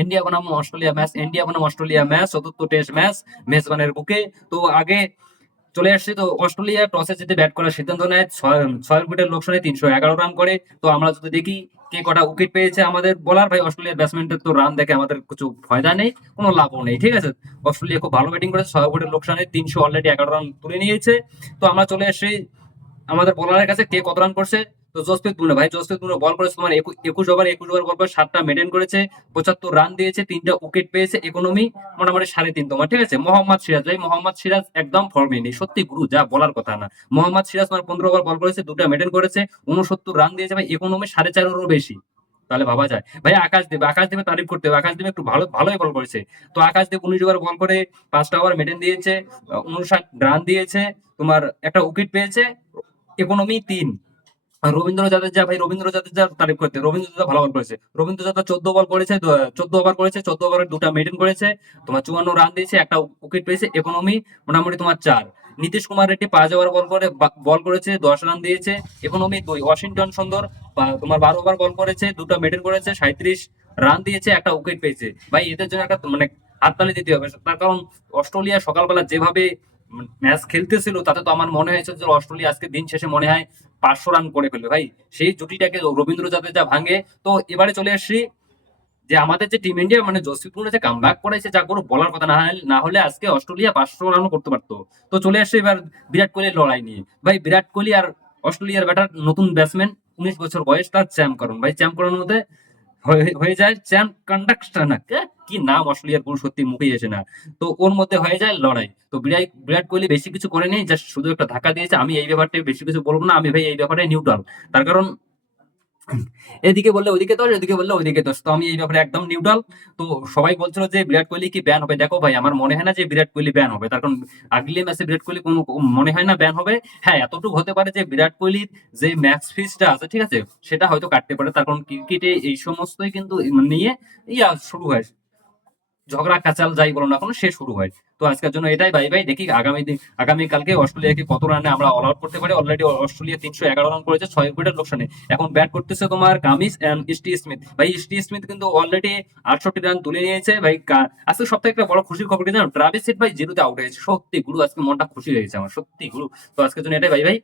India বনাম Australia match, India বনাম Australia match, চতুর্থ টেস্ট ম্যাচ মেজবানের বুকে। তো আগে চলে আসছে, তো অস্ট্রেলিয়া টসে জিতে ব্যাট করার সিদ্ধান্ত নেয়, 6 উইকেটের লোকসানে 311 রান করে। তো আমরা যদি দেখি কে কটা উইকেট পেয়েছে আমাদের বলার, ভাই অস্ট্রেলিয়ার ব্যাটসম্যানদের তো রান দেখে আমাদের কিছু ফায়দা নেই, কোনো লাভও নেই, ঠিক আছে। অস্ট্রেলিয়া খুব ভালো ব্যাটিং করেছে, 6 উইকেটের লোকসানে 311 রান তুলে নিয়েছে। তো আমরা চলে আসছি আমাদের বোলারের কাছে, কে কত রান করছে। তো জসপ্রীত বুমরা, ভাই জসপ্রীত বুমরা বল করেছে তোমার 21 ওভার বল করে 7টা মেডেন করেছে, 75 রান দিয়েছে, 3টা উইকেট পেয়েছে, ইকোনমি মোটামুটি 3.5 তোমার, ঠিক আছে। মোহাম্মদ সিরাজ, ভাই মোহাম্মদ সিরাজ একদম ফর্মে নেই, সত্যি গুরু, যা বলার কথা না। মোহাম্মদ সিরাজ তোমার 15 ওভার বল করেছে, 2টা মেডেন করেছে, 69 রান দিয়েছে, ভাই ইকোনমি 4.5-এরও বেশি। তাহলে ভাবা যায় ভাই। আকাশ দেবে তারিফ করতে হবে, আকাশ দেবে একটু ভালোই বল করেছে। তো আকাশ দেব 19 ওভার বল করে 5টা ওভার মেডেন দিয়েছে, 59 রান দিয়েছে, তোমার একটা উইকেট পেয়েছে, ইকোনমি 3। আর রবীন্দ্র জাদেজা, ভাই রবীন্দ্র জাদেজা তারিফ করতে, রবীন্দ্র জাদেজা ভালো বল করেছে। রবীন্দ্র জাদেজা 14 বল করেছে, 14 ওভার করেছে, 14 ওভারে 2টা মেডেন করেছে, তোমার 54 রান দিয়েছে, একটা উইকেট পেয়েছে, ইকোনমি মোটামুটি তোমার 4। নীতিশ কুমার রেড্ডি 5 ওভার বল করেছে, 10 রান দিয়েছে, ইকোনমি 2। ওয়াশিংটন সুন্দর তোমার 12 ওভার বল করেছে, 2টা মেডেন করেছে, 37 রান দিয়েছে, একটা উইকেট পেয়েছে। ভাই এদের জন্য একটা মানে হাততালি দিতে হবে, তার কারণ অস্ট্রেলিয়া সকালবেলা যেভাবে ম্যাচ খেলতেছিল, তাতে তো আমার মনে হয়েছে যে অস্ট্রেলিয়া আজকে দিন শেষে মনে হয় 500 রান করে ফেলবে ভাই। সেই জুটিটাকে রবীন্দ্র জাদেজা ভাঙে। তো এবারে চলে আসছি যে আমাদের যে টিম ইন্ডিয়া মানে জসপ্রীত বুমরা যে কামব্যাক করেছে, যা কোনো বলার কথা না হলে আজকে অস্ট্রেলিয়া 500 রানও করতে পারতো। তো চলে আসছে এবার বিরাট কোহলির লড়াই নিয়ে। ভাই বিরাট কোহলি আর অস্ট্রেলিয়ার ব্যাটার নতুন ব্যাটসম্যান, 19 বছর বয়স তার, চ্যাম্প করুন ভাই। চ্যাম্প করানোর মধ্যে হয়ে যায় চ্যাম্প কন্ডাক্টর না কি নাম, অস্ট্রেলিয়ার পুরো সত্যি মুখেই আসে না। তো ওর মধ্যে হয়ে যায় লড়াই। তো বিরাট কোহলি বেশি কিছু করেনি, জাস্ট শুধু একটা ধাক্কা দিয়েছে। আমি এই ব্যাপারটা বেশি কিছু বলবো না, আমি ভাই এই ব্যাপারে নিউট্রাল। তার কারণ এদিকে বললে ওইদিকে দোষ, এদিকে বললে ওইদিকে দোষ, তো আমি এই ব্যাপারে একদম নিউট্রাল। তো সবাই বলছিল যে বিরাট কোহলি কি ব্যান হবে, দেখো ভাই আমার মনে হয় না যে বিরাট কোহলি ব্যান হবে, তার কারণ আগলি ম্যাচে বিরাট কোহলি কোনো মনে হয় না ব্যান হবে। হ্যাঁ এতটুকু হতে পারে যে বিরাট কোহলির যে ম্যাচ ফিসটা আছে, ঠিক আছে, সেটা হয়তো কাটতে পারে, তার কারণ ক্রিকেটে এই সমস্তই কিন্তু নিয়ে শুরু হয়, ঝগড়া কাচাল যাই বলো না কোনো, সে শুরু হয়। তো আজকের জন্য এটাই, বাই বাই। দেখি আগামী কালকে অস্ট্রেলিয়াকে কত রানে আমরা অল আউট করতে পারি। অলরেডি অস্ট্রেলিয়া 311 রান করেছে 6 উইকেটের লোকসানে। এখন ব্যাট করতেছে তোমার কামিন্স এন্ড স্টিভ স্মিথ। ভাই স্টিভ স্মিথ কিন্তু অলরেডি 68 রান তুলে নিয়েছে ভাই। আজকে সব থেকে একটা বড় খুশির খবর কি জানো, ট্রাভিস হেড ভাই জিরোতে আউট হয়েছে। সত্যি গুরু, আজকে মনটা খুশি হয়েছে আমার, সত্যি গুরু। তো আজকের জন্য এটাই, বাই বাই।